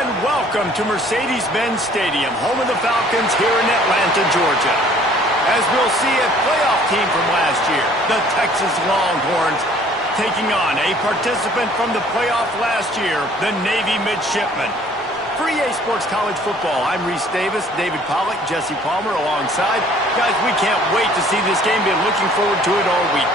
And welcome to Mercedes-Benz Stadium, home of the Falcons here in Atlanta, Georgia. As we'll see, a playoff team from last year, the Texas Longhorns, taking on a participant from the playoff last year, the Navy Midshipmen. For EA Sports College Football, I'm Reese Davis, David Pollack, Jesse Palmer alongside. Guys, we can't wait to see this game. Been looking forward to it all week.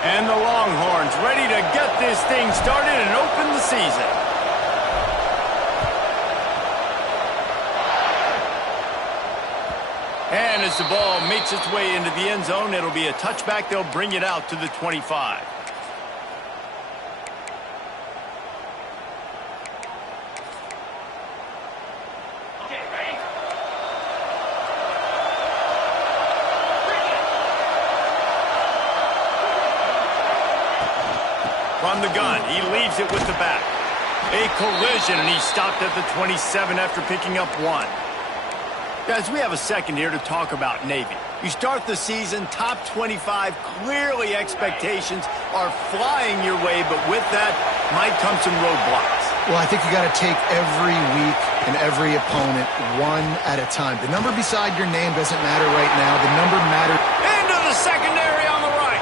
And the Longhorns ready to get this thing started and open the season. And as the ball makes its way into the end zone, it'll be a touchback. They'll bring it out to the 25. From the gun, he leaves it with the back. A collision, and he stopped at the 27 after picking up 1. Guys, we have a second here to talk about Navy. You start the season, top 25, clearly expectations are flying your way, but with that might come some roadblocks. Well, I think you got to take every week and every opponent one at a time. The number beside your name doesn't matter right now. The number matters. Into the secondary on the right.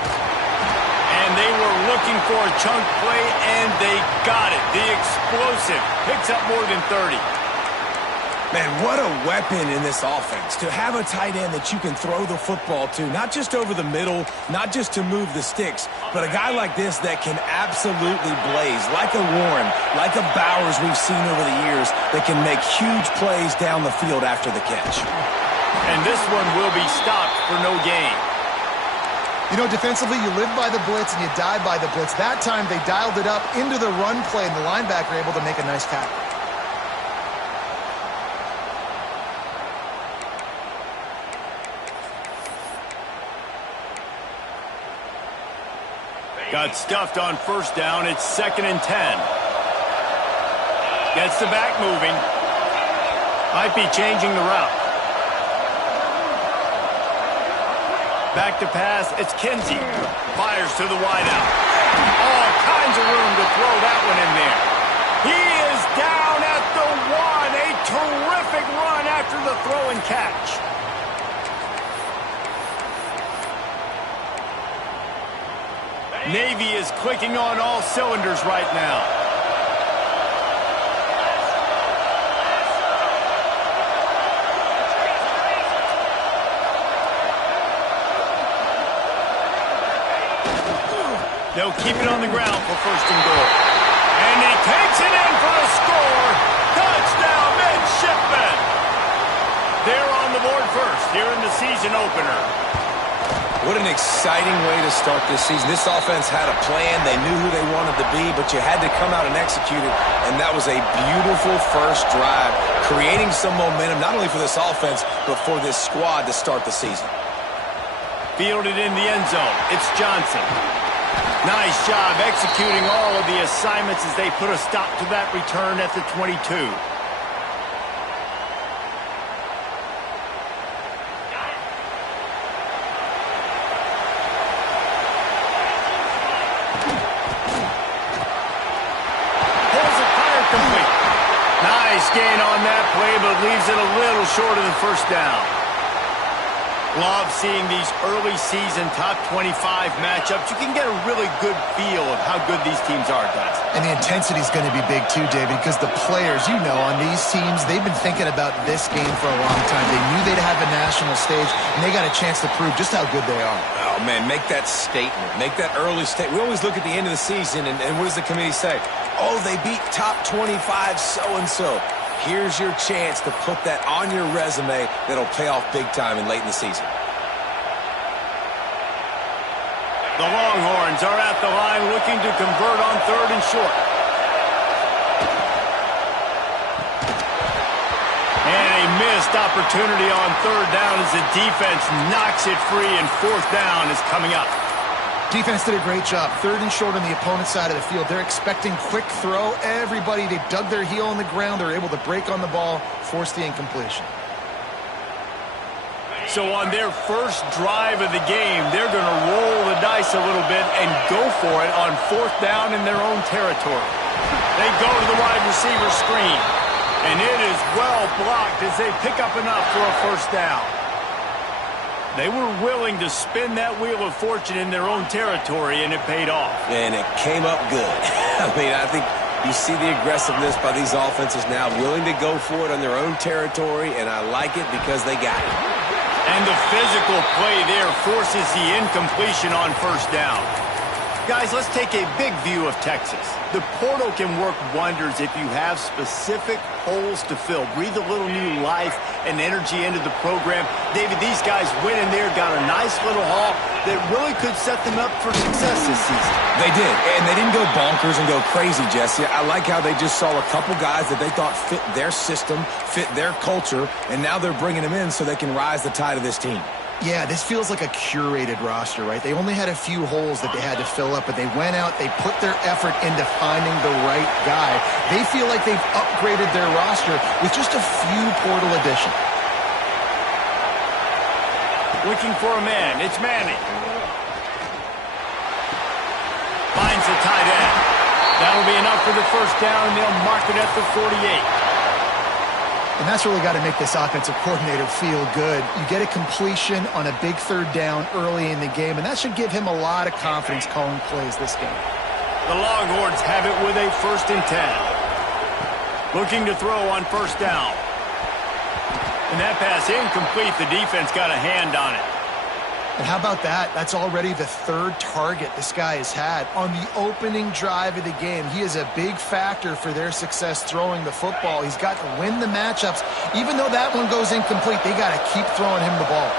And they were looking for a chunk play, and they got it. The explosive picks up more than 30. Man, what a weapon in this offense. To have a tight end that you can throw the football to, not just over the middle, not just to move the sticks, but a guy like this that can absolutely blaze, like a Warren, like a Bowers we've seen over the years, that can make huge plays down the field after the catch. And this one will be stopped for no gain. You know, defensively, you live by the blitz and you die by the blitz. That time, they dialed it up into the run play, and the linebacker able to make a nice tackle. Got stuffed on first down. It's 2nd and 10. Gets the back moving. Might be changing the route. Back to pass, it's Kinsey. Fires to the wideout. All kinds of room to throw that one in there. He is down at the 1. A terrific run after the throw and catch. Navy is clicking on all cylinders right now. They'll keep it on the ground for 1st and goal. And he takes it in for a score. Touchdown, Midshipmen. They're on the board first here in the season opener. What an exciting way to start this season. This offense had a plan. They knew who they wanted to be, but you had to come out and execute it. And that was a beautiful first drive, creating some momentum, not only for this offense, but for this squad to start the season. Fielded in the end zone. It's Johnson. Nice job executing all of the assignments as they put a stop to that return at the 22. Pulls it fired complete. Nice gain on that play, but leaves it a little short of the first down. Love seeing these early season top 25 matchups. You can get a really good feel of how good these teams are, guys. And the intensity is going to be big too, David, because the players, you know, on these teams, they've been thinking about this game for a long time. They knew they'd have a national stage, and they got a chance to prove just how good they are. Oh, man, make that statement. Make that early statement. We always look at the end of the season, and what does the committee say? Oh, they beat top 25 so-and-so. Here's your chance to put that on your resume that'll pay off big time and late in the season. The Longhorns are at the line looking to convert on 3rd and short. And a missed opportunity on third down as the defense knocks it free, and fourth down is coming up. Defense did a great job. Third and short on the opponent's side of the field. They're expecting quick throw. Everybody, they dug their heel on the ground. They're able to break on the ball, force the incompletion. So on their first drive of the game, they're going to roll the dice a little bit and go for it on fourth down in their own territory. They go to the wide receiver screen, and it is well blocked as they pick up enough for a first down. They were willing to spin that wheel of fortune in their own territory, and it paid off. And it came up good. I mean, I think you see the aggressiveness by these offenses now, willing to go for it on their own territory, and I like it because they got it. And the physical play there forces the incompletion on first down. Guys, let's take a big view of Texas. The portal can work wonders if you have specific holes to fill. Breathe a little new life and energy into the program. David, these guys went in there, got a nice little haul that really could set them up for success this season. They did, and they didn't go bonkers and go crazy, Jesse. I like how they just saw a couple guys that they thought fit their system, fit their culture, and now they're bringing them in so they can rise the tide of this team. Yeah, this feels like a curated roster, right? They only had a few holes that they had to fill up, but they went out, they put their effort into finding the right guy. They feel like they've upgraded their roster with just a few portal additions. Looking for a man. It's Manning. Finds the tight end. That'll be enough for the first down, and they'll mark it at the 48. And that's really got to make this offensive coordinator feel good. You get a completion on a big third down early in the game, and that should give him a lot of confidence calling plays this game. The Longhorns have it with a 1st and 10. Looking to throw on first down. And that pass incomplete. The defense got a hand on it. And how about that? That's already the 3rd target this guy has had on the opening drive of the game. He is a big factor for their success throwing the football. He's got to win the matchups. Even though that one goes incomplete, they got to keep throwing him the ball.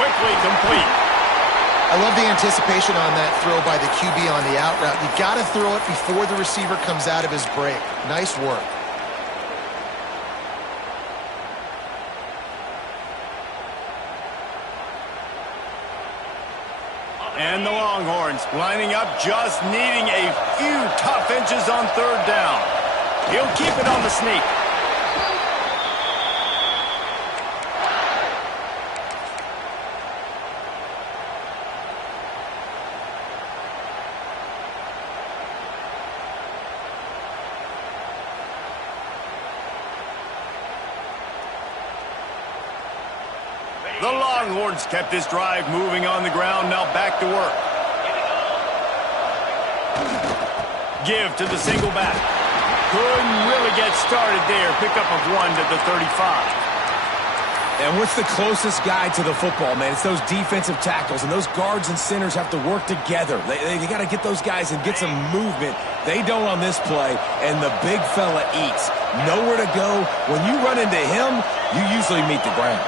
Quickly complete. I love the anticipation on that throw by the QB on the out route. You got to throw it before the receiver comes out of his break. Nice work. And the Longhorns lining up, just needing a few tough inches on third down. He'll keep it on the sneak. The Longhorns kept this drive moving on the ground, now back to work. Give to the single back. Couldn't really get started there. Pickup of 1 to the 35. And what's the closest guy to the football, man? It's those defensive tackles, and those guards and centers have to work together. They got to get those guys and get some movement. They don't on this play, and the big fella eats. Nowhere to go. When you run into him, you usually meet the ground.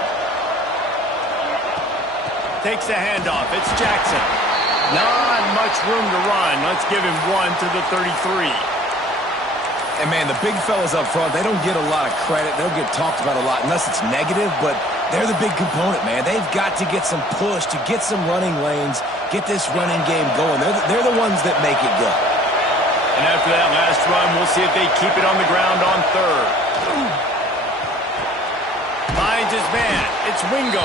Takes the handoff. It's Jackson. Not much room to run. Let's give him 1 to the 33. And, man, the big fellas up front, they don't get a lot of credit. They'll get talked about a lot unless it's negative, but they're the big component, man. They've got to get some push, to get some running lanes, get this running game going. They're the ones that make it go. And after that last run, we'll see if they keep it on the ground on third. Finds his man. It's Wingo.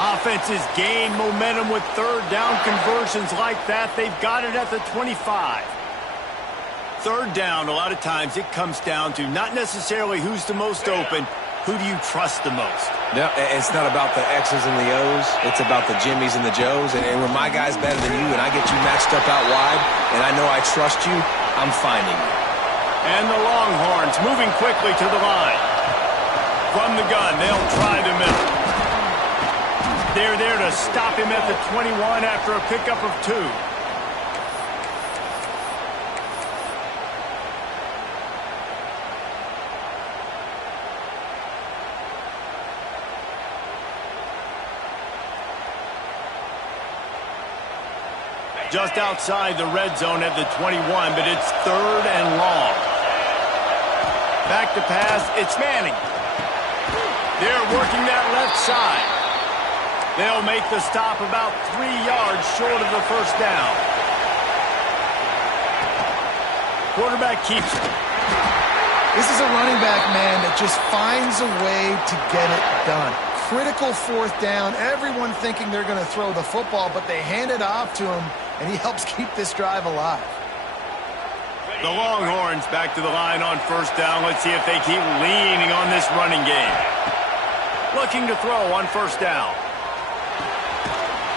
Offenses gain momentum with third down conversions like that. They've got it at the 25. Third down, a lot of times it comes down to not necessarily who's the most open, who do you trust the most? No, it's not about the X's and the O's. It's about the Jimmys and the Joes. And when my guy's better than you and I get you matched up out wide and I know I trust you, I'm finding you. And the Longhorns moving quickly to the line. From the gun, they'll try the middle. They're there to stop him at the 21 after a pickup of 2. Just outside the red zone at the 21, but it's 3rd and long. Back to pass, it's Manning. They're working that left side. They'll make the stop about 3 yards short of the first down. Quarterback keeps it. This is a running back, man, that just finds a way to get it done. Critical 4th down. Everyone thinking they're going to throw the football, but they hand it off to him, and he helps keep this drive alive. The Longhorns back to the line on 1st down. Let's see if they keep leaning on this running game. Looking to throw on 1st down.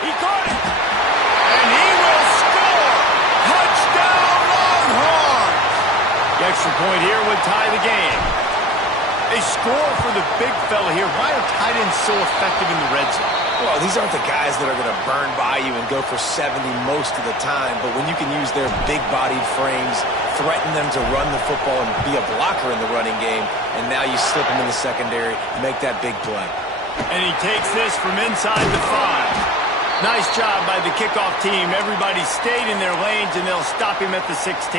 He caught it! And he will score! Touchdown Longhorns! The extra point here would tie the game. They score for the big fella here. Why are tight ends so effective in the red zone? Well, these aren't the guys that are going to burn by you and go for 70 most of the time, but when you can use their big-bodied frames, threaten them to run the football and be a blocker in the running game, and now you slip them in the secondary, make that big play. And he takes this from inside the 5. Nice job by the kickoff team. Everybody stayed in their lanes, and they'll stop him at the 16.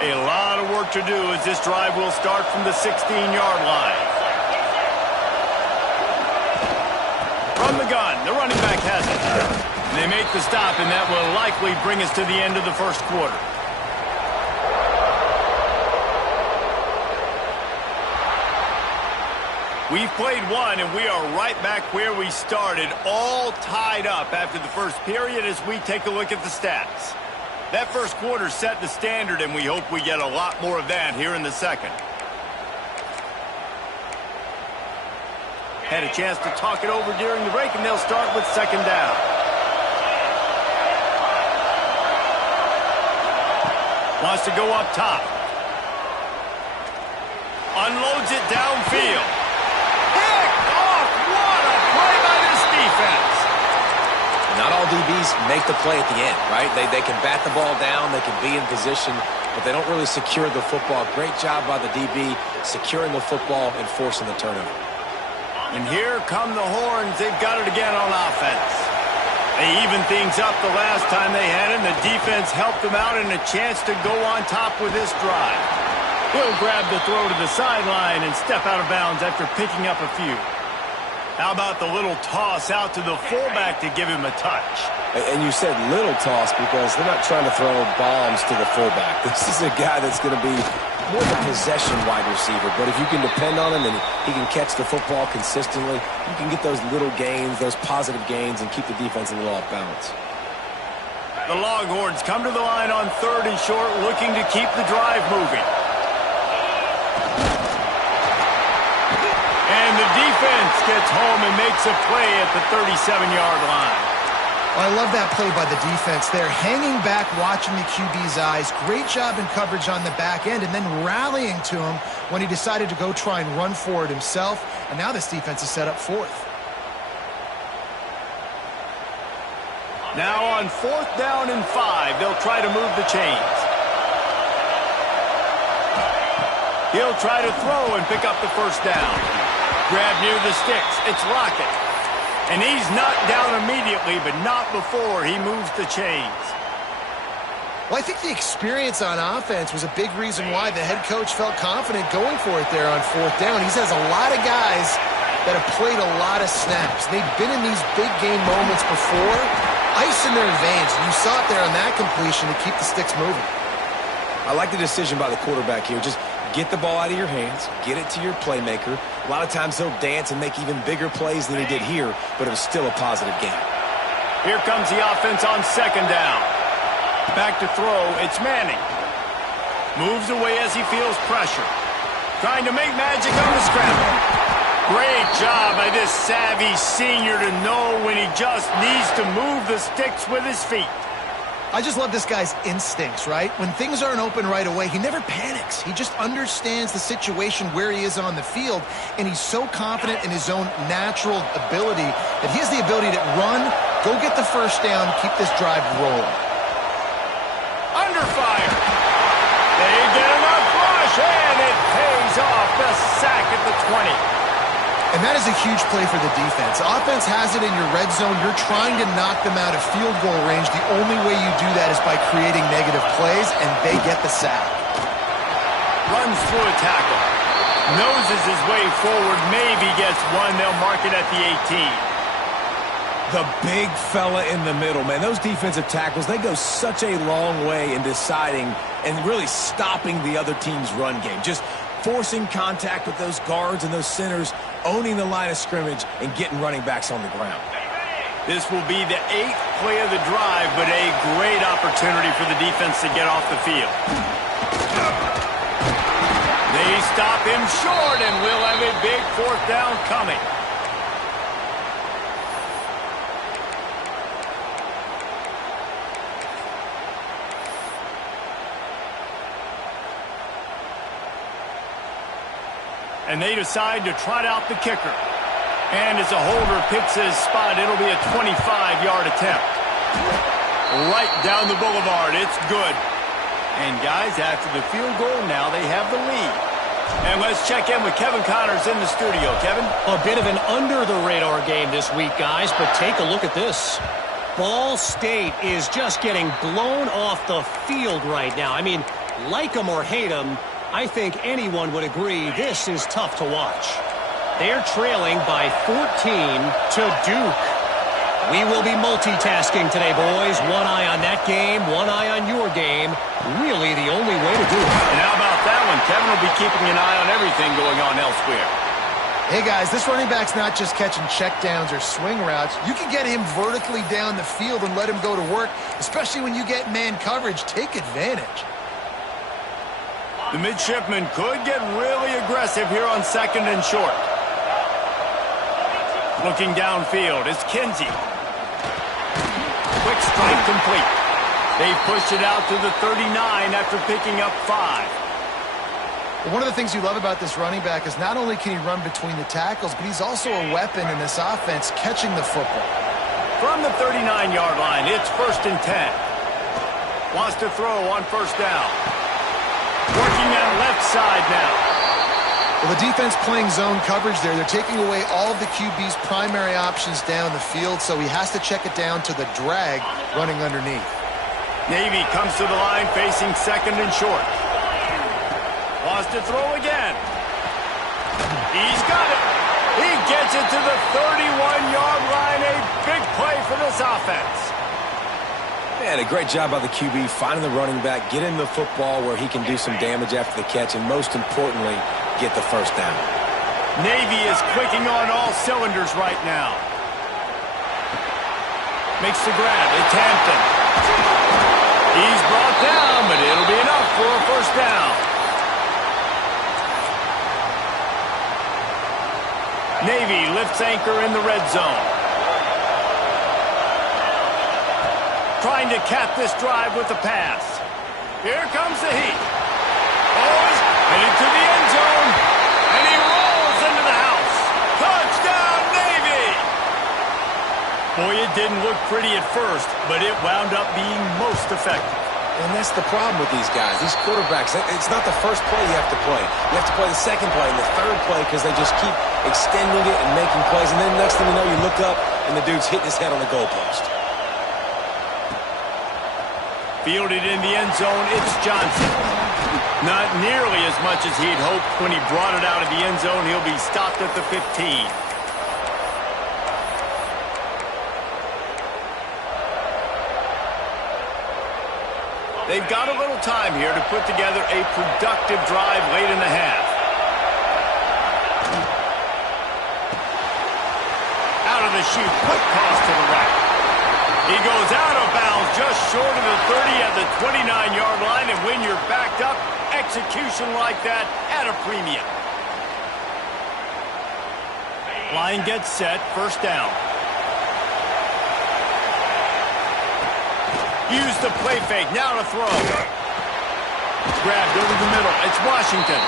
A lot of work to do as this drive will start from the 16-yard line. From the gun, the running back has it. And they make the stop, and that will likely bring us to the end of the first quarter. We've played one, and we are right back where we started, all tied up after the first period as we take a look at the stats. That first quarter set the standard, and we hope we get a lot more of that here in the second. Had a chance to talk it over during the break, and they'll start with 2nd down. Wants to go up top. Unloads it downfield. Picked off! What a play by this defense! Not all DBs make the play at the end, right? They can bat the ball down, they can be in position, but they don't really secure the football. Great job by the DB securing the football and forcing the turnover. And here come the Horns. They've got it again on offense. They evened things up the last time they had it, and the defense helped them out and a chance to go on top with this drive. He'll grab the throw to the sideline and step out of bounds after picking up a few. How about the little toss out to the fullback to give him a touch? And you said little toss because they're not trying to throw bombs to the fullback. This is a guy that's going to be more of a possession wide receiver, but if you can depend on him and he can catch the football consistently, you can get those little gains, those positive gains, and keep the defense a little off balance. The Longhorns come to the line on 3rd and short, looking to keep the drive moving. And the defense gets home and makes a play at the 37-yard line. Well, I love that play by the defense there. Hanging back, watching the QB's eyes. Great job in coverage on the back end, and then rallying to him when he decided to go try and run for it himself. And now this defense is set up 4th. Now on 4th down and 5, they'll try to move the chains. He'll try to throw and pick up the first down. Grab near the sticks. It's Lockett. And he's knocked down immediately, but not before he moves the chains. Well, I think the experience on offense was a big reason why the head coach felt confident going for it there on 4th down. He has a lot of guys that have played a lot of snaps. They've been in these big game moments before, ice in their veins. And you saw it there on that completion to keep the sticks moving. I like the decision by the quarterback here. Just get the ball out of your hands, get it to your playmaker. A lot of times he'll dance and make even bigger plays than he did here, but it was still a positive game. Here comes the offense on 2nd down. Back to throw, it's Manning. Moves away as he feels pressure. Trying to make magic on the scramble. Great job by this savvy senior to know when he just needs to move the sticks with his feet. I just love this guy's instincts, right? When things aren't open right away, he never panics. He just understands the situation where he is on the field, and he's so confident in his own natural ability that he has the ability to run, go get the first down, keep this drive rolling. Under fire. They get enough rush, and it pays off. The sack at the 20. And that is a huge play for the defense. Offense has it in your red zone. You're trying to knock them out of field goal range. The only way you do that is by creating negative plays, and they get the sack. Runs through a tackle. Noses his way forward. Maybe gets one. They'll mark it at the 18. The big fella in the middle, man. Those defensive tackles, they go such a long way in deciding and really stopping the other team's run game. Just forcing contact with those guards and those centers, owning the line of scrimmage, and getting running backs on the ground. This will be the 8th play of the drive, but a great opportunity for the defense to get off the field. They stop him short, and we'll have a big 4th down coming. And they decide to trot out the kicker. And as a holder picks his spot, it'll be a 25-yard attempt. Right down the boulevard. It's good. And guys, after the field goal, now they have the lead. And let's check in with Kevin Connors in the studio. Kevin? A bit of an under-the-radar game this week, guys, but take a look at this. Ball State is just getting blown off the field right now. I mean, like them or hate them, I think anyone would agree this is tough to watch. They're trailing by 14 to Duke. We will be multitasking today, boys. One eye on that game, one eye on your game. Really the only way to do it. And how about that one? Kevin will be keeping an eye on everything going on elsewhere. Hey, guys, this running back's not just catching checkdowns or swing routes. You can get him vertically down the field and let him go to work, especially when you get man coverage. Take advantage. The midshipman could get really aggressive here on 2nd and short. Looking downfield, it's Kinsey. Quick strike complete. They pushed it out to the 39 after picking up 5. One of the things you love about this running back is not only can he run between the tackles, but he's also a weapon in this offense catching the football. From the 39-yard line, it's 1st and 10. Wants to throw on 1st down. Working on left side now. Well, the defense playing zone coverage there. They're taking away all of the QB's primary options down the field, so he has to check it down to the drag running underneath. Navy comes to the line facing 2nd and short. Wants to throw again. He's got it. He gets it to the 31-yard line. A big play for this offense. Man, a great job by the QB finding the running back, getting the football where he can do some damage after the catch, and most importantly, get the 1st down. Navy is clicking on all cylinders right now. Makes the grab. It's Hampton. He's brought down, but it'll be enough for a 1st down. Navy lifts anchor in the red zone. Trying to cap this drive with the pass. Here comes the heat. Oh, headed to the end zone. And he rolls into the house. Touchdown, Navy! Boy, it didn't look pretty at first, but it wound up being most effective. And that's the problem with these guys, these quarterbacks. It's not the first play you have to play. You have to play the 2nd play and the 3rd play because they just keep extending it and making plays. And then next thing you know, you look up and the dude's hitting his head on the goalpost. Fielded in the end zone, it's Johnson. Not nearly as much as he'd hoped when he brought it out of the end zone. He'll be stopped at the 15. They've got a little time here to put together a productive drive late in the half. Out of the chute, quick pass to the right. He goes out of bounds just short of the 30 at the 29-yard line, and when you're backed up, execution like that at a premium. Line gets set, 1st down. Use the play fake, now to throw. Grabbed over the middle, it's Washington.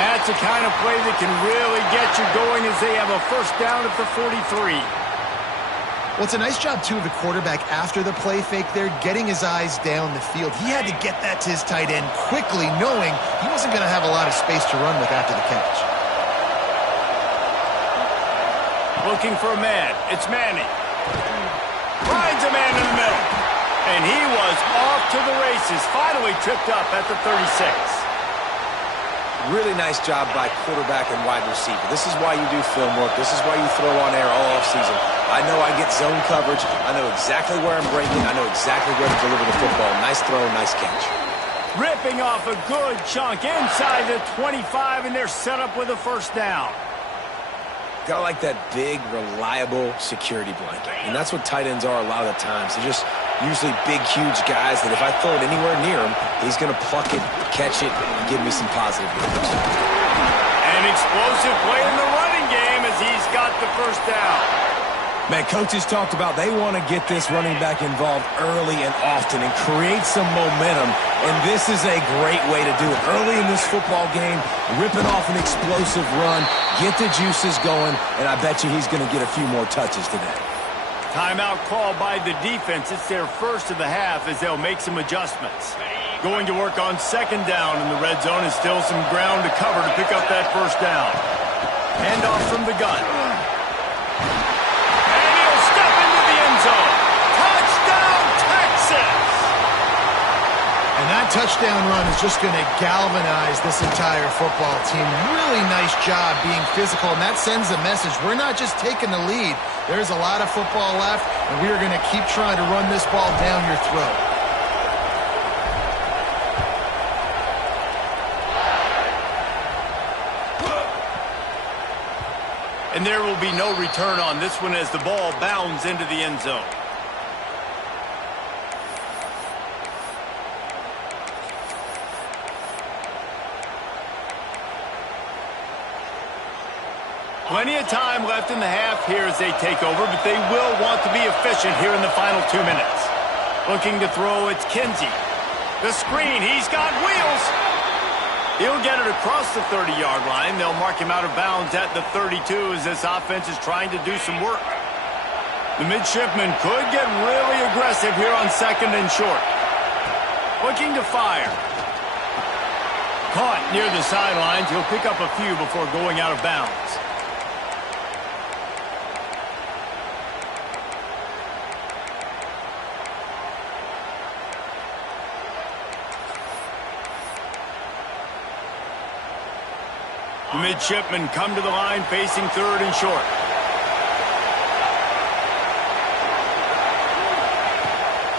That's the kind of play that can really get you going as they have a 1st down at the 43. Well, it's a nice job, too, of the quarterback after the play fake there, getting his eyes down the field. He had to get that to his tight end quickly, knowing he wasn't going to have a lot of space to run with after the catch. Looking for a man. It's Manning. Finds a man in the middle. And he was off to the races. Finally tripped up at the 36. Really nice job by quarterback and wide receiver. This is why you do film work. This is why you throw on air all offseason. I know I get zone coverage. I know exactly where I'm breaking. I know exactly where to deliver the football. Nice throw, nice catch. Ripping off a good chunk inside the 25, and they're set up with a first down. Gotta like that big, reliable security blanket. And that's what tight ends are a lot of the times. They're just usually big, huge guys that if I throw it anywhere near him, he's going to pluck it, catch it, and give me some positive numbers. An explosive play in the running game as he's got the first down. Man, coaches talked about they want to get this running back involved early and often and create some momentum, and this is a great way to do it. Early in this football game, ripping off an explosive run, get the juices going, and I bet you he's going to get a few more touches today. Timeout called by the defense. It's their first of the half as they'll make some adjustments. Going to work on second down in the red zone and still some ground to cover to pick up that first down. Handoff from the gun. And he'll step into the end zone. Touchdown, Texas! And that touchdown run is just going to galvanize this entire football team. Really nice job being physical, and that sends a message. We're not just taking the lead. There's a lot of football left, and we are going to keep trying to run this ball down your throat. And there will be no return on this one as the ball bounds into the end zone. Plenty of time left in the half here as they take over, but they will want to be efficient here in the final 2 minutes. Looking to throw, it's Kinsey. The screen, he's got wheels. He'll get it across the 30-yard line. They'll mark him out of bounds at the 32 as this offense is trying to do some work. The midshipman could get really aggressive here on second and short. Looking to fire. Caught near the sidelines. He'll pick up a few before going out of bounds. The midshipmen come to the line facing third and short.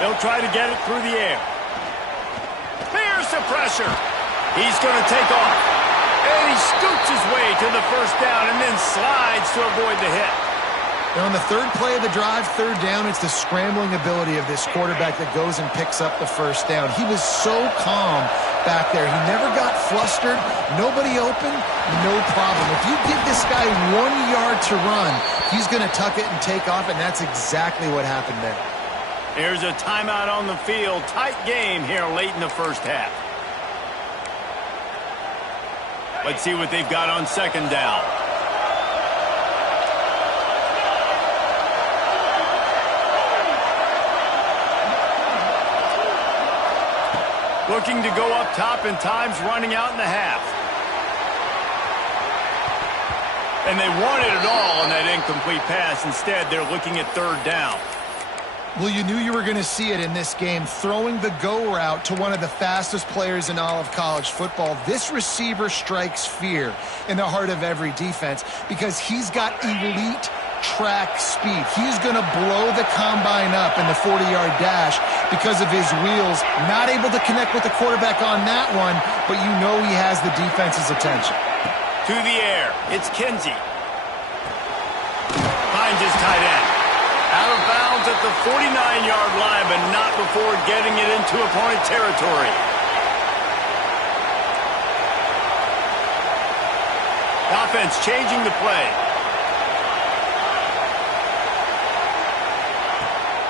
They'll try to get it through the air. There's the pressure. He's going to take off. And he scoots his way to the first down and then slides to avoid the hit. And on the third play of the drive, third down, it's the scrambling ability of this quarterback that goes and picks up the first down. He was so calm back there. He never got flustered. Nobody open, no problem. If you give this guy 1 yard to run, he's going to tuck it and take off, and that's exactly what happened there. There's a timeout on the field. Tight game here late in the first half. Let's see what they've got on second down. Looking to go up top, and time's running out in the half. And they wanted it all on that incomplete pass. Instead, they're looking at third down. Well, you knew you were going to see it in this game, throwing the go route to one of the fastest players in all of college football. This receiver strikes fear in the heart of every defense because he's got elite track speed. He's going to blow the combine up in the 40-yard dash because of his wheels. Not able to connect with the quarterback on that one, but you know he has the defense's attention. To the air, it's Kinsey. Finds his tight end. Out of bounds at the 49-yard line, but not before getting it into opponent territory. Offense changing the play.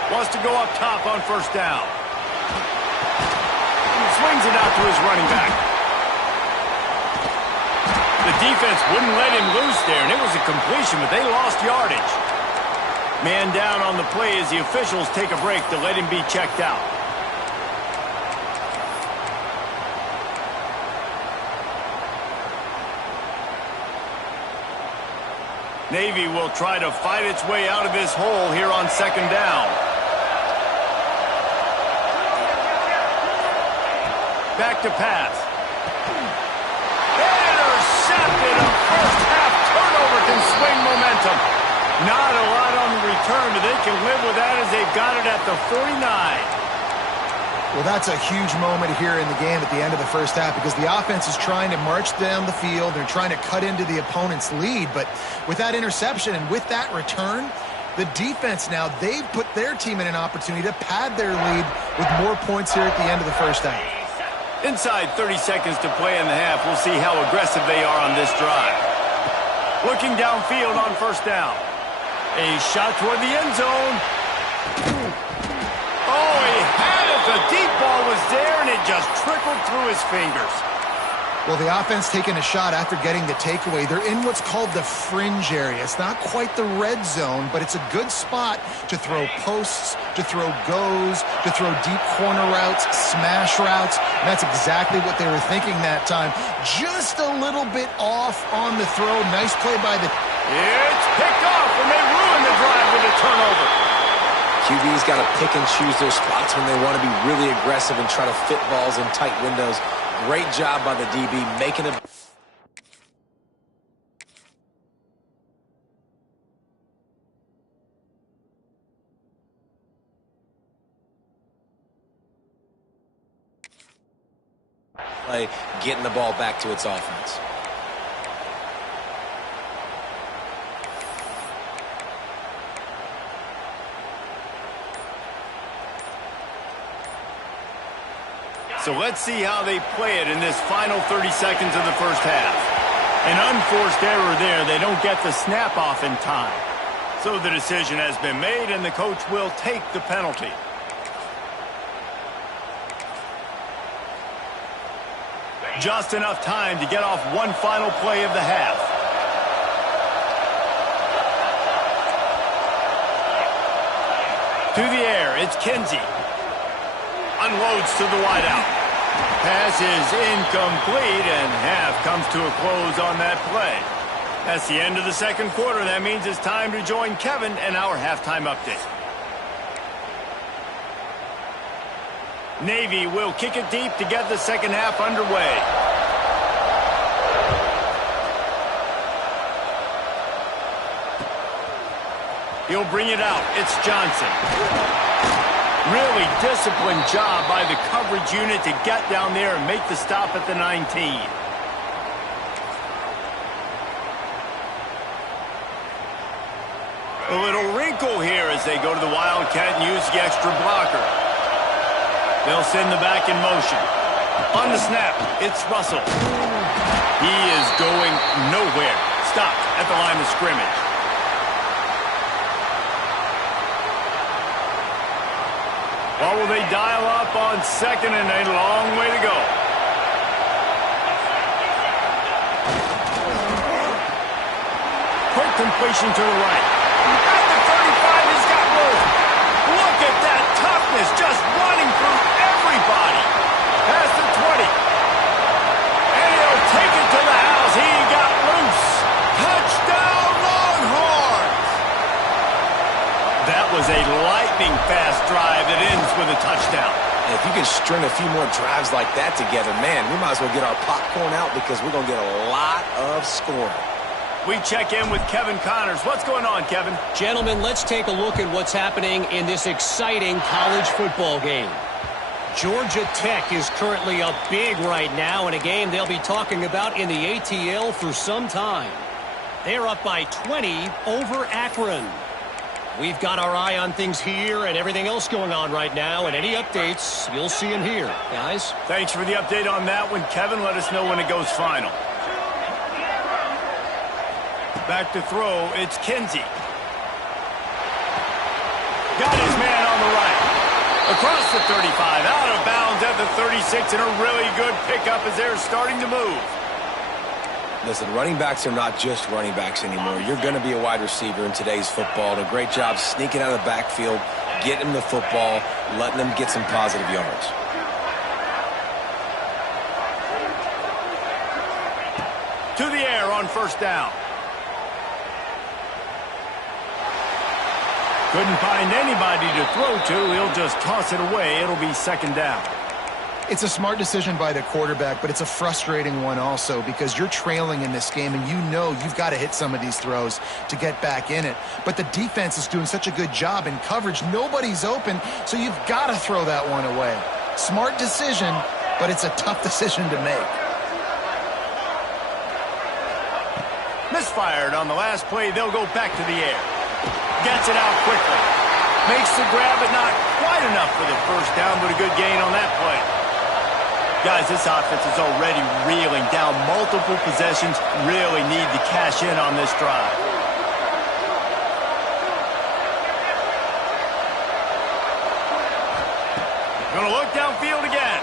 Wants to go up top on first down. Swings it out to his running back. The defense wouldn't let him loose there, and it was a completion, but they lost yardage. Man down on the play as the officials take a break to let him be checked out. Navy will try to fight its way out of this hole here on second down. Back to pass. Intercepted. A first half turnover can swing momentum. Not a lot on the return, but they can live with that as they've got it at the 49. Well, that's a huge moment here in the game at the end of the first half because the offense is trying to march down the field. They're trying to cut into the opponent's lead. But with that interception and with that return, the defense now, they've put their team in an opportunity to pad their lead with more points here at the end of the first half. Inside 30 seconds to play in the half. We'll see how aggressive they are on this drive. Looking downfield on first down. A shot toward the end zone. Oh, he had it. The deep ball was there, and it just trickled through his fingers. Well, the offense taking a shot after getting the takeaway. They're in what's called the fringe area. It's not quite the red zone, but it's a good spot to throw posts, to throw goes, to throw deep corner routes, smash routes. And that's exactly what they were thinking that time. Just a little bit off on the throw. Nice play by the... It's picked off, and they ruin the drive with a turnover. QB's got to pick and choose their spots when they want to be really aggressive and try to fit balls in tight windows. Great job by the DB making it. Play, getting the ball back to its offense. So let's see how they play it in this final 30 seconds of the first half. An unforced error there. They don't get the snap off in time. So the decision has been made, and the coach will take the penalty. Just enough time to get off one final play of the half. To the air, it's Kinsey. Unloads to the wideout. Pass is incomplete, and half comes to a close on that play. That's the end of the second quarter. That means it's time to join Kevin and our halftime update. Navy will kick it deep to get the second half underway. He'll bring it out. It's Johnson. Really disciplined job by the coverage unit to get down there and make the stop at the 19. A little wrinkle here as they go to the Wildcat and use the extra blocker. They'll send the back in motion. On the snap, it's Russell. He is going nowhere. Stopped at the line of scrimmage. What will they dial up on second, and a long way to go? Quick completion to the right. At the 35, he's got room. Look at that toughness, just running through everybody. Past the 20. And he'll take it to the house. He got loose. Touchdown, Longhorns! That was a lightning-fast drive that ends with a touchdown. And if you can string a few more drives like that together, man, we might as well get our popcorn out because we're going to get a lot of scoring. We check in with Kevin Connors. What's going on, Kevin? Gentlemen, let's take a look at what's happening in this exciting college football game. Georgia Tech is currently up big right now in a game they'll be talking about in the ATL for some time. They're up by 20 over Akron. We've got our eye on things here and everything else going on right now, and any updates, you'll see them here. Guys? Thanks for the update on that one, Kevin. Let us know when it goes final. Back to throw, it's Kinsey. Got his man on the right. Across the 35, out of bounds at the 36, and a really good pickup as they're starting to move. Listen, running backs are not just running backs anymore. You're going to be a wide receiver in today's football. And a great job sneaking out of the backfield, getting them the football, letting them get some positive yards. To the air on first down. Couldn't find anybody to throw to. He'll just toss it away. It'll be second down. It's a smart decision by the quarterback, but it's a frustrating one also because you're trailing in this game and you know you've got to hit some of these throws to get back in it. But the defense is doing such a good job in coverage. Nobody's open, so you've got to throw that one away. Smart decision, but it's a tough decision to make. Misfired on the last play. They'll go back to the air. Gets it out quickly. Makes the grab, but not quite enough for the first down, but a good gain on that play. Guys, this offense is already reeling down multiple possessions. Really need to cash in on this drive. Gonna look downfield again.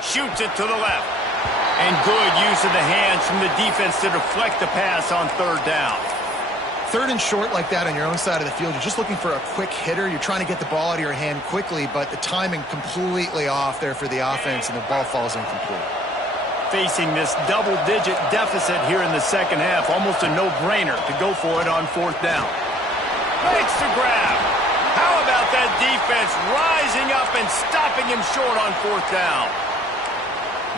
Shoots it to the left. And good use of the hands from the defense to deflect the pass on third down. Third and short like that on your own side of the field, you're just looking for a quick hitter. You're trying to get the ball out of your hand quickly, but the timing completely off there for the offense, and the ball falls incomplete. Facing this double-digit deficit here in the second half, almost a no-brainer to go for it on fourth down. Makes the grab. How about that defense rising up and stopping him short on fourth down?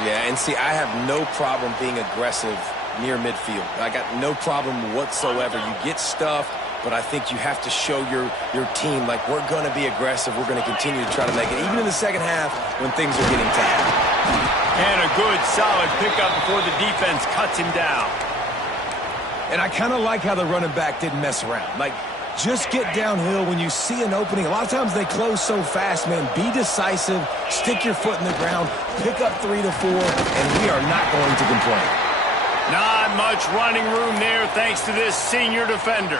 Yeah, and see, I have no problem being aggressive near midfield. I got no problem whatsoever. You get stuffed, but I think you have to show your team, like, we're going to be aggressive. We're going to continue to try to make it, even in the second half when things are getting tough. And a good, solid pickup before the defense cuts him down. And I kind of like how the running back didn't mess around. Like, just get downhill when you see an opening. A lot of times they close so fast, man. Be decisive, stick your foot in the ground, pick up 3 to 4, and we are not going to complain. Not much running room there thanks to this senior defender.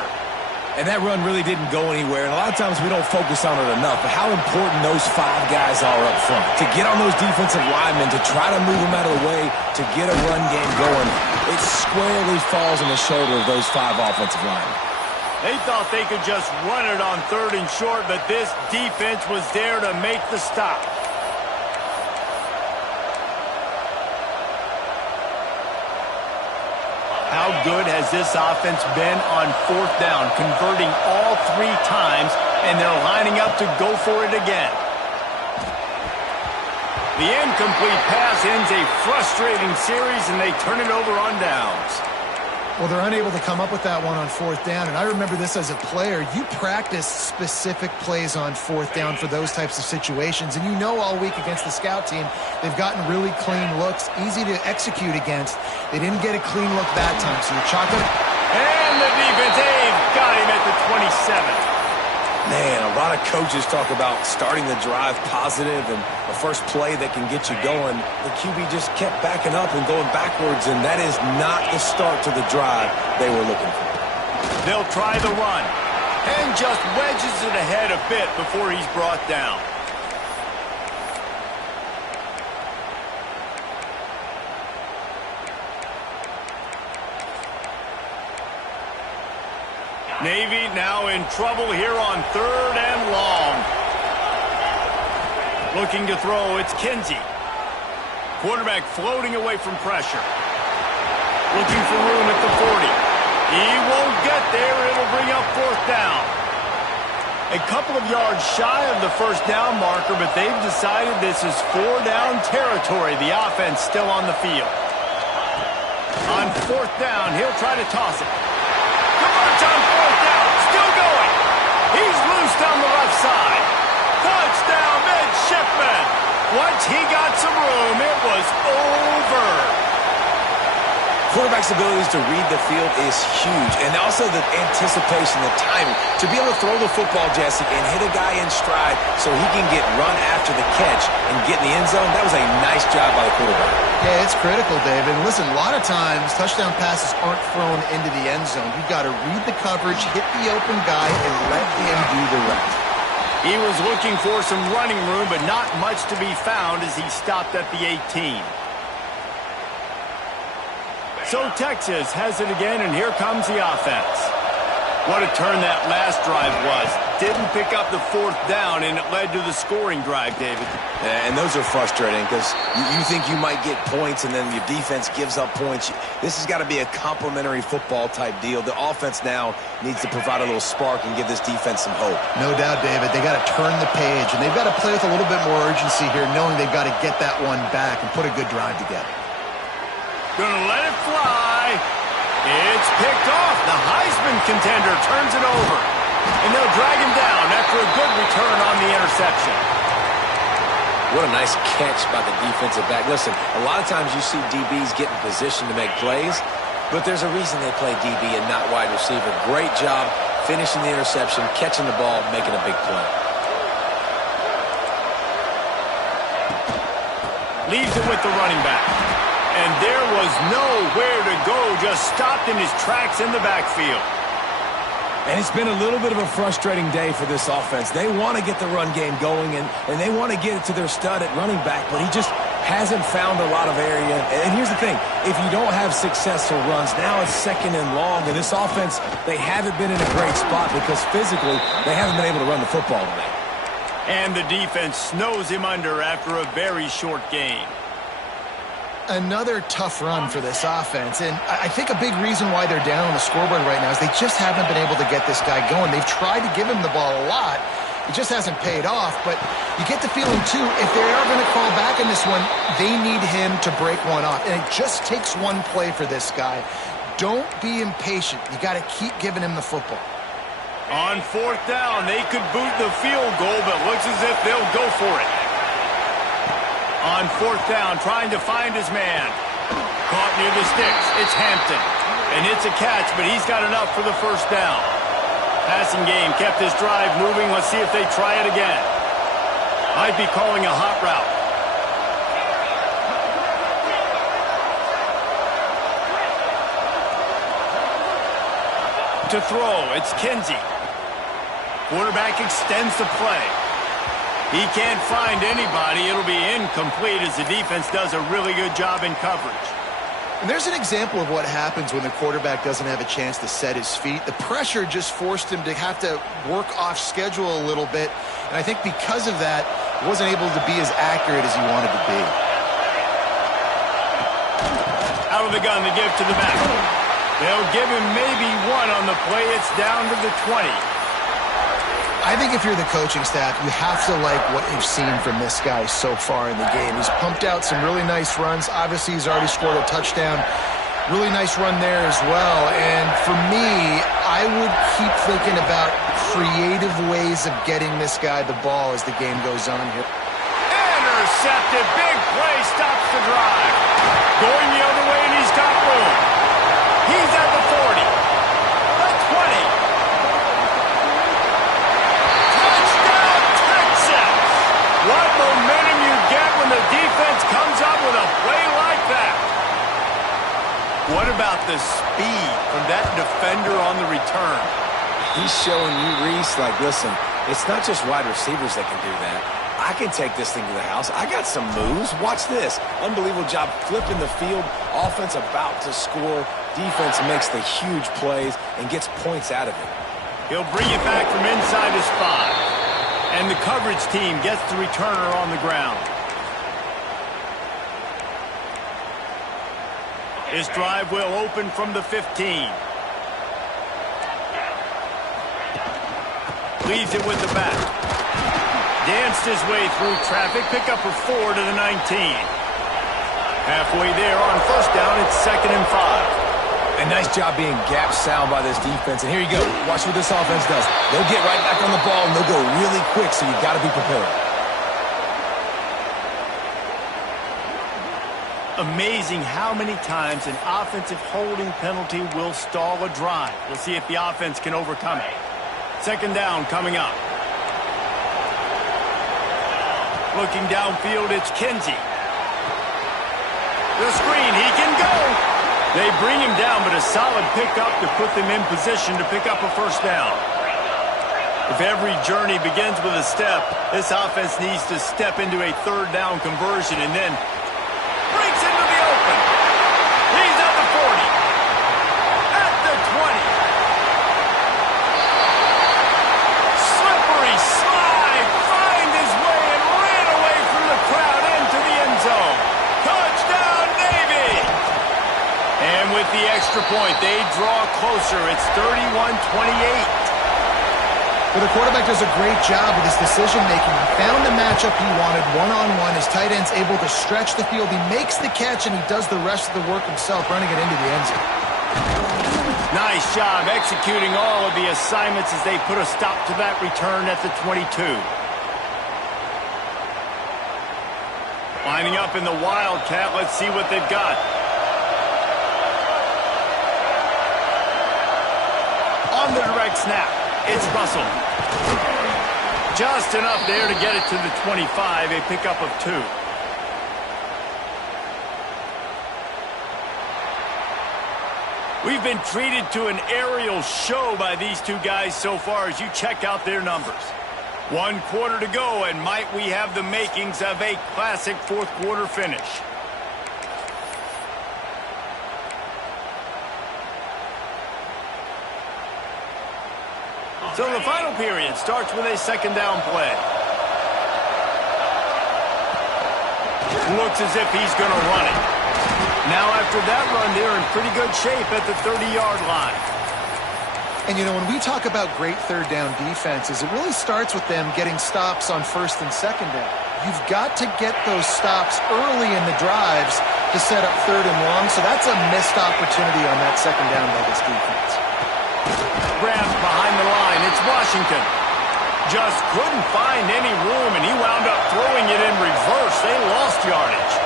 And that run really didn't go anywhere. And a lot of times we don't focus on it enough. But how important those 5 guys are up front. To get on those defensive linemen, to try to move them out of the way, to get a run game going. It squarely falls on the shoulder of those 5 offensive linemen. They thought they could just run it on third and short, but this defense was there to make the stop. How good has this offense been on fourth down, converting all 3 times, and they're lining up to go for it again. The incomplete pass ends a frustrating series, and they turn it over on downs. Well, they're unable to come up with that one on fourth down, and I remember this as a player. You practice specific plays on fourth down for those types of situations, and you know all week against the scout team, they've gotten really clean looks, easy to execute against. They didn't get a clean look that time, so you chalk it. And the defense, got him at the 27. Man, a lot of coaches talk about starting the drive positive and a first play that can get you going. The QB just kept backing up and going backwards, and that is not the start to the drive they were looking for. They'll try the run and just wedges it ahead a bit before he's brought down. Navy now in trouble here on third and long. Looking to throw, it's Kinsey. Quarterback floating away from pressure. Looking for room at the 40. He won't get there. It'll bring up fourth down. A couple of yards shy of the first down marker, but they've decided this is 4-down territory. The offense still on the field. On fourth down, he'll try to toss it. Converts on fourth down. Still going. He's loose down the left side. Touchdown, midshipman. Once he got some room, it was over. Quarterback's abilities to read the field is huge, and also the anticipation, the timing. To be able to throw the football, Jesse, and hit a guy in stride so he can get run after the catch and get in the end zone, that was a nice job by the quarterback. Yeah, it's critical, David. And listen, a lot of times touchdown passes aren't thrown into the end zone. You've got to read the coverage, hit the open guy, and let him do the rest. He was looking for some running room, but not much to be found as he stopped at the 18. So Texas has it again, and here comes the offense. What a turn that last drive was. Didn't pick up the fourth down, and it led to the scoring drive, David. And those are frustrating because you think you might get points, and then your defense gives up points. This has got to be a complementary football type deal. The offense now needs to provide a little spark and give this defense some hope. No doubt, David. They got to turn the page, and they've got to play with a little bit more urgency here, knowing they've got to get that one back and put a good drive together. Gonna let it fly. It's picked off. The Heisman contender turns it over. And they'll drag him down after a good return on the interception. What a nice catch by the defensive back. Listen, a lot of times you see DBs get in position to make plays, but there's a reason they play DB and not wide receiver. Great job finishing the interception, catching the ball, making a big play. Leaves it with the running back. And there was nowhere to go, just stopped in his tracks in the backfield. And it's been a little bit of a frustrating day for this offense. They want to get the run game going, and they want to get it to their stud at running back, but he just hasn't found a lot of area. And here's the thing. If you don't have successful runs, now it's second and long, and this offense, they haven't been in a great spot because physically they haven't been able to run the football today. And the defense snows him under after a very short game. Another tough run for this offense, and I think a big reason why they're down on the scoreboard right now is they just haven't been able to get this guy going. They've tried to give him the ball a lot. It just hasn't paid off, but you get the feeling, too, if they are going to call back in this one, they need him to break one off, and it just takes one play for this guy. Don't be impatient. You got to keep giving him the football. On fourth down, they could boot the field goal, but looks as if they'll go for it. On fourth down, trying to find his man. Caught near the sticks. It's Hampton. And it's a catch, but he's got enough for the first down. Passing game kept this drive moving. Let's see if they try it again. Might be calling a hot route. To throw, it's Kinsey. Quarterback extends the play. He can't find anybody. It'll be incomplete as the defense does a really good job in coverage. And there's an example of what happens when the quarterback doesn't have a chance to set his feet. The pressure just forced him to have to work off schedule a little bit. And I think because of that, he wasn't able to be as accurate as he wanted to be. Out of the gun to give to the back. They'll give him maybe one on the play. It's down to the 20. I think if you're the coaching staff, you have to like what you've seen from this guy so far in the game. He's pumped out some really nice runs. Obviously, he's already scored a touchdown. Really nice run there as well. And for me, I would keep thinking about creative ways of getting this guy the ball as the game goes on here. Intercepted. Big play. Stops the drive. Going the other way, and he's got room. He's at the 40. The 20. What momentum you get when the defense comes up with a play like that. What about the speed from that defender on the return? He's showing you, Reese, like, listen, it's not just wide receivers that can do that. I can take this thing to the house. I got some moves. Watch this. Unbelievable job flipping the field. Offense about to score. Defense makes the huge plays and gets points out of it. He'll bring it back from inside his 5. And the coverage team gets the returner on the ground. His drive will open from the 15. Leaves it with the back. Danced his way through traffic. Pick up a 4 to the 19. Halfway there on first down, it's 2nd and 5. A nice job being gap sound by this defense. And here you go. Watch what this offense does. They'll get right back on the ball, and they'll go really quick, so you got to be prepared. Amazing how many times an offensive holding penalty will stall a drive. We'll see if the offense can overcome it. 2nd down coming up. Looking downfield, it's Kinsey. The screen, he can go. They bring him down, but a solid pickup to put them in position to pick up a first down. If every journey begins with a step, this offense needs to step into a 3rd down conversion and then breaks into the open. He's at the 40. At the 20. point. They draw closer. It's 31-28. Well, the quarterback does a great job with his decision-making. He found the matchup he wanted one-on-one. His tight end's able to stretch the field. He makes the catch, and he does the rest of the work himself, running it into the end zone. Nice job executing all of the assignments as they put a stop to that return at the 22. Lining up in the Wildcat. Let's see what they've got. On the direct snap, it's Russell. Just enough there to get it to the 25, a pickup of 2. We've been treated to an aerial show by these two guys so far as you check out their numbers. 1 quarter to go, and might we have the makings of a classic fourth quarter finish. So the final period starts with a second down play. Looks as if he's going to run it. Now after that run, they're in pretty good shape at the 30-yard line. And, you know, when we talk about great third down defenses, it really starts with them getting stops on first and second down. You've got to get those stops early in the drives to set up third and long, so that's a missed opportunity on that second down by this defense. Grabbed behind the line, it's Washington. Just couldn't find any room, and he wound up throwing it in reverse. They lost yardage.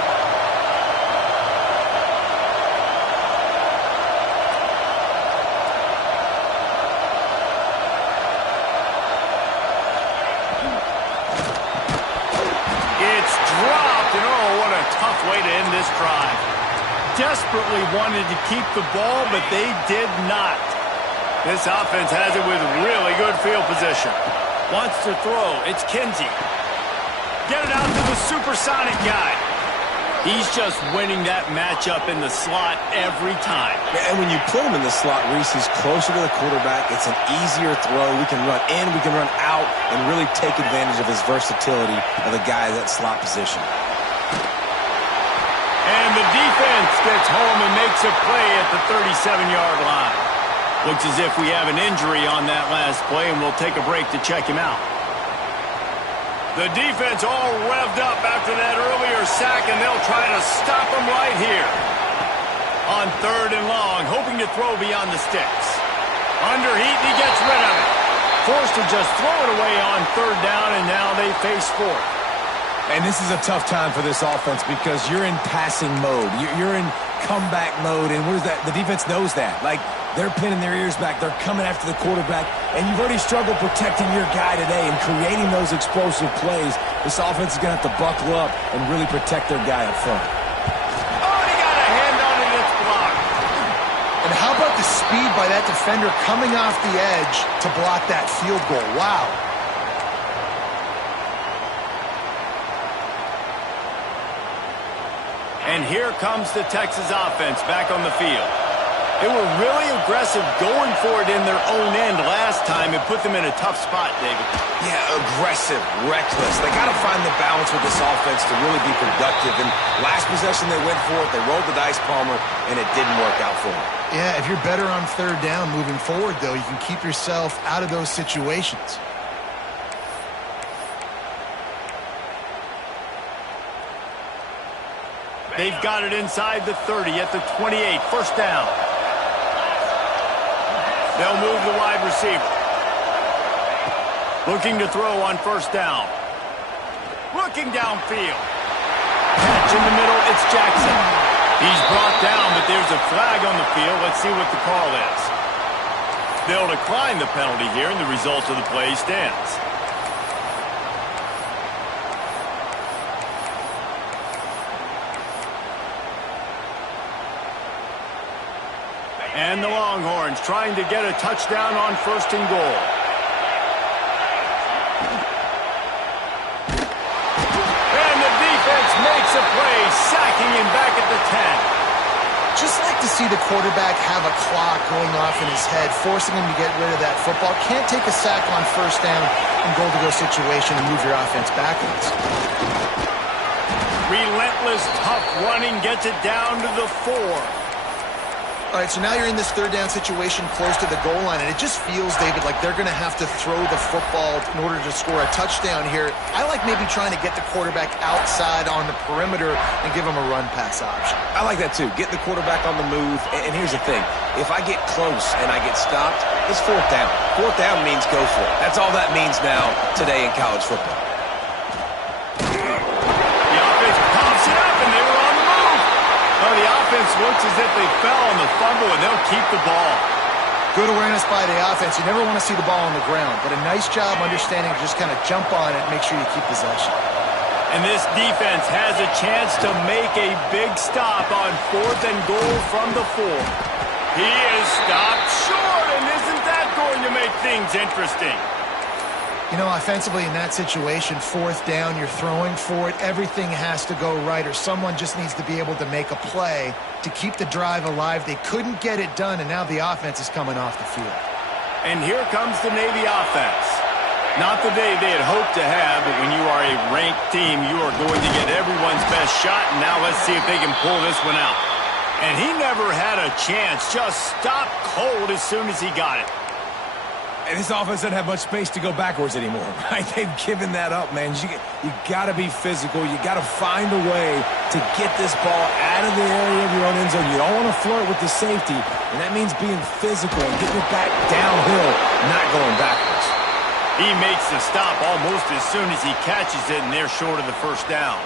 It's dropped, and oh, what a tough way to end this drive. Desperately wanted to keep the ball, but they did not. This offense has it with really good field position. Wants to throw. It's Kinsey. Get it out to the supersonic guy. He's just winning that matchup in the slot every time. And when you put him in the slot, Reese, he's closer to the quarterback. It's an easier throw. We can run in, we can run out, and really take advantage of his versatility of the guy at that slot position. And the defense gets home and makes a play at the 37-yard line. Looks as if we have an injury on that last play, and we'll take a break to check him out. The defense all revved up after that earlier sack, and they'll try to stop him right here. On third and long, hoping to throw beyond the sticks. Under heat, and he gets rid of it. Forced to just throw it away on third down, and now they face fourth. And this is a tough time for this offense because you're in passing mode. You're in comeback mode, and what is that? The defense knows that. Like, they're pinning their ears back. They're coming after the quarterback, and you've already struggled protecting your guy today and creating those explosive plays. This offense is going to have to buckle up and really protect their guy up front. Oh, he got a hand on it. It's blocked. And how about the speed by that defender coming off the edge to block that field goal? Wow. And here comes the Texas offense back on the field. They were really aggressive going for it in their own end last time and put them in a tough spot, David. Yeah, aggressive, reckless. They got to find the balance with this offense to really be productive. And last possession they went for it, they rolled the dice, Palmer, and it didn't work out for them. Yeah, if you're better on third down moving forward, though, you can keep yourself out of those situations. They've got it inside the 30 at the 28. First down. They'll move the wide receiver. Looking to throw on first down. Looking downfield. Catch in the middle, it's Jackson. He's brought down, but there's a flag on the field. Let's see what the call is. They'll decline the penalty here, and the result of the play stands. And the Longhorns trying to get a touchdown on first and goal. And the defense makes a play, sacking him back at the 10. Just like to see the quarterback have a clock going off in his head, forcing him to get rid of that football. Can't take a sack on first down and goal-to-go situation and move your offense backwards. Relentless, tough running gets it down to the 4. All right, so now you're in this third down situation close to the goal line, and it just feels, David, like they're going to have to throw the football in order to score a touchdown here. I like maybe trying to get the quarterback outside on the perimeter and give him a run-pass option. I like that, too. Get the quarterback on the move. And here's the thing. If I get close and I get stopped, it's fourth down. Fourth down means go for it. That's all that means now today in college football. The offense looks as if they fell on the fumble, and they'll keep the ball. Good awareness by the offense. You never want to see the ball on the ground, but a nice job understanding to just kind of jump on it and make sure you keep possession. And this defense has a chance to make a big stop on 4th and goal from the 4. He is stopped short, and isn't that going to make things interesting? You know, offensively in that situation, 4th down, you're throwing for it. Everything has to go right, or someone just needs to be able to make a play to keep the drive alive. They couldn't get it done, and now the offense is coming off the field. And here comes the Navy offense. Not the day they had hoped to have, but when you are a ranked team, you are going to get everyone's best shot, and now let's see if they can pull this one out. And he never had a chance, just stopped cold as soon as he got it. And this offense doesn't have much space to go backwards anymore, right? They've given that up, man. You got to be physical. You got to find a way to get this ball out of the area of your own end zone. You don't want to flirt with the safety, and that means being physical and getting it back downhill, not going backwards. He makes the stop almost as soon as he catches it, and they're short of the first down.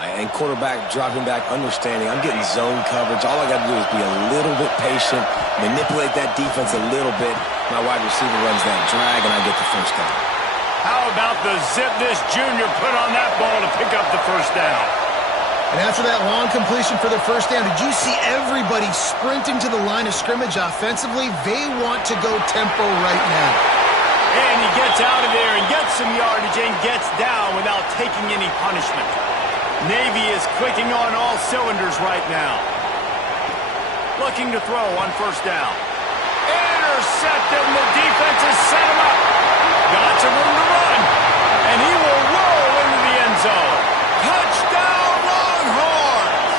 And quarterback dropping back, understanding I'm getting zone coverage. All I got to do is be a little bit patient, manipulate that defense a little bit. My wide receiver runs that drag, and I get the first down. How about the zip this junior put on that ball to pick up the first down? And after that long completion for the first down, did you see everybody sprinting to the line of scrimmage offensively? They want to go tempo right now. And he gets out of there and gets some yardage and gets down without taking any punishment. Navy is clicking on all cylinders right now. Looking to throw on first down. Intercepted, and the defense has set him up. Got some room to run. And he will roll into the end zone. Touchdown, Longhorns!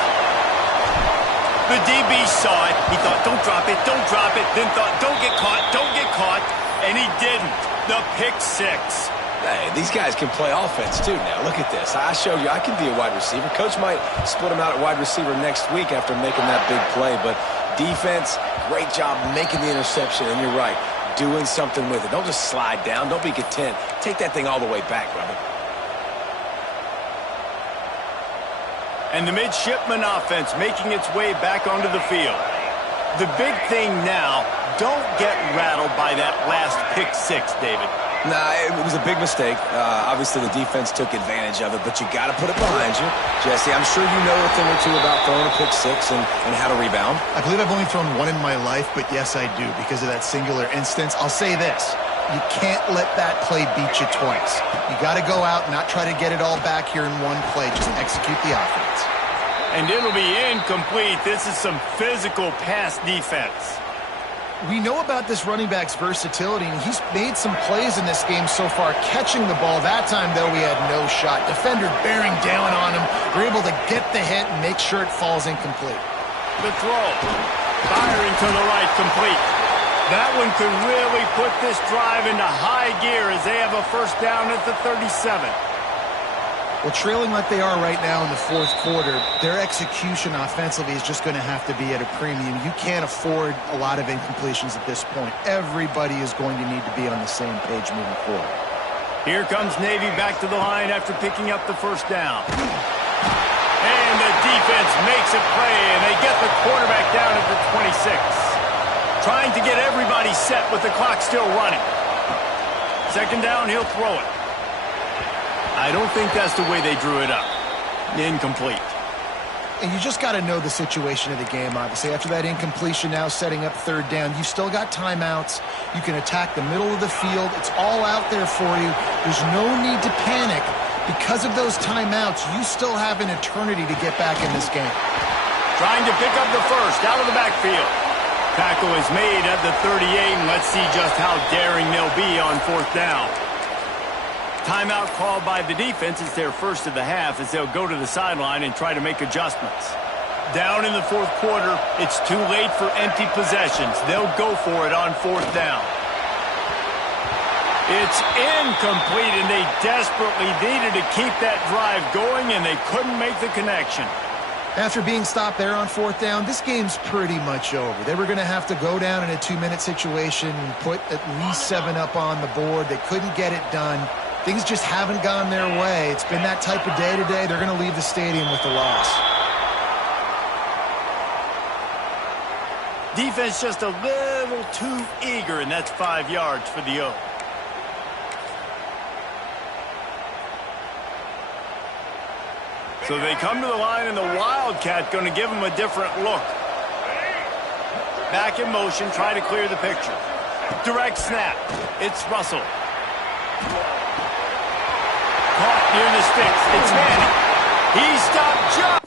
The DB saw it. He thought, don't drop it, don't drop it. Then thought, don't get caught, don't get caught. And he didn't. The pick six. Hey, these guys can play offense, too, now. Look at this. I showed you I can be a wide receiver. Coach might split him out at wide receiver next week after making that big play. But defense, great job making the interception. And you're right, doing something with it. Don't just slide down. Don't be content. Take that thing all the way back, brother. And the midshipman offense making its way back onto the field. The big thing now, don't get rattled by that last pick six, David. Nah, it was a big mistake. Obviously, the defense took advantage of it, but you got to put it behind you. Jesse, I'm sure you know a thing or two about throwing a pick six and how to rebound. I believe I've only thrown one in my life, but yes, I do because of that singular instance. I'll say this. You can't let that play beat you twice. You got to go out and not try to get it all back here in one play. Just execute the offense. And it'll be incomplete. This is some physical pass defense. We know about this running back's versatility, and he's made some plays in this game so far, catching the ball. That time, though, we had no shot. Defender bearing down on him. We're able to get the hit and make sure it falls incomplete. The throw. Firing to the right, complete. That one could really put this drive into high gear as they have a first down at the 37. Well, trailing like they are right now in the fourth quarter, their execution offensively is just going to have to be at a premium. You can't afford a lot of incompletions at this point. Everybody is going to need to be on the same page moving forward. Here comes Navy back to the line after picking up the first down. And the defense makes a play, and they get the quarterback down at the 26. Trying to get everybody set with the clock still running. Second down, he'll throw it. I don't think that's the way they drew it up. Incomplete. And you just got to know the situation of the game, obviously. After that incompletion now setting up third down, you've still got timeouts. You can attack the middle of the field. It's all out there for you. There's no need to panic. Because of those timeouts, you still have an eternity to get back in this game. Trying to pick up the first out of the backfield. Tackle is made at the 38, and let's see just how daring they'll be on fourth down. Timeout called by the defense. It's their first of the half as they'll go to the sideline and try to make adjustments. Down in the fourth quarter, it's too late for empty possessions. They'll go for it on fourth down. It's incomplete, and they desperately needed to keep that drive going, and they couldn't make the connection. After being stopped there on fourth down, this game's pretty much over. They were going to have to go down in a 2-minute situation and put at least 7 up on the board. They couldn't get it done. Things just haven't gone their way. It's been that type of day today. They're going to leave the stadium with the loss. Defense just a little too eager, and that's 5 yards for the O. So they come to the line, and the Wildcat going to give them a different look. Back in motion, try to clear the picture. Direct snap. It's Russell. Caught near the sticks. It's Manning. He stopped just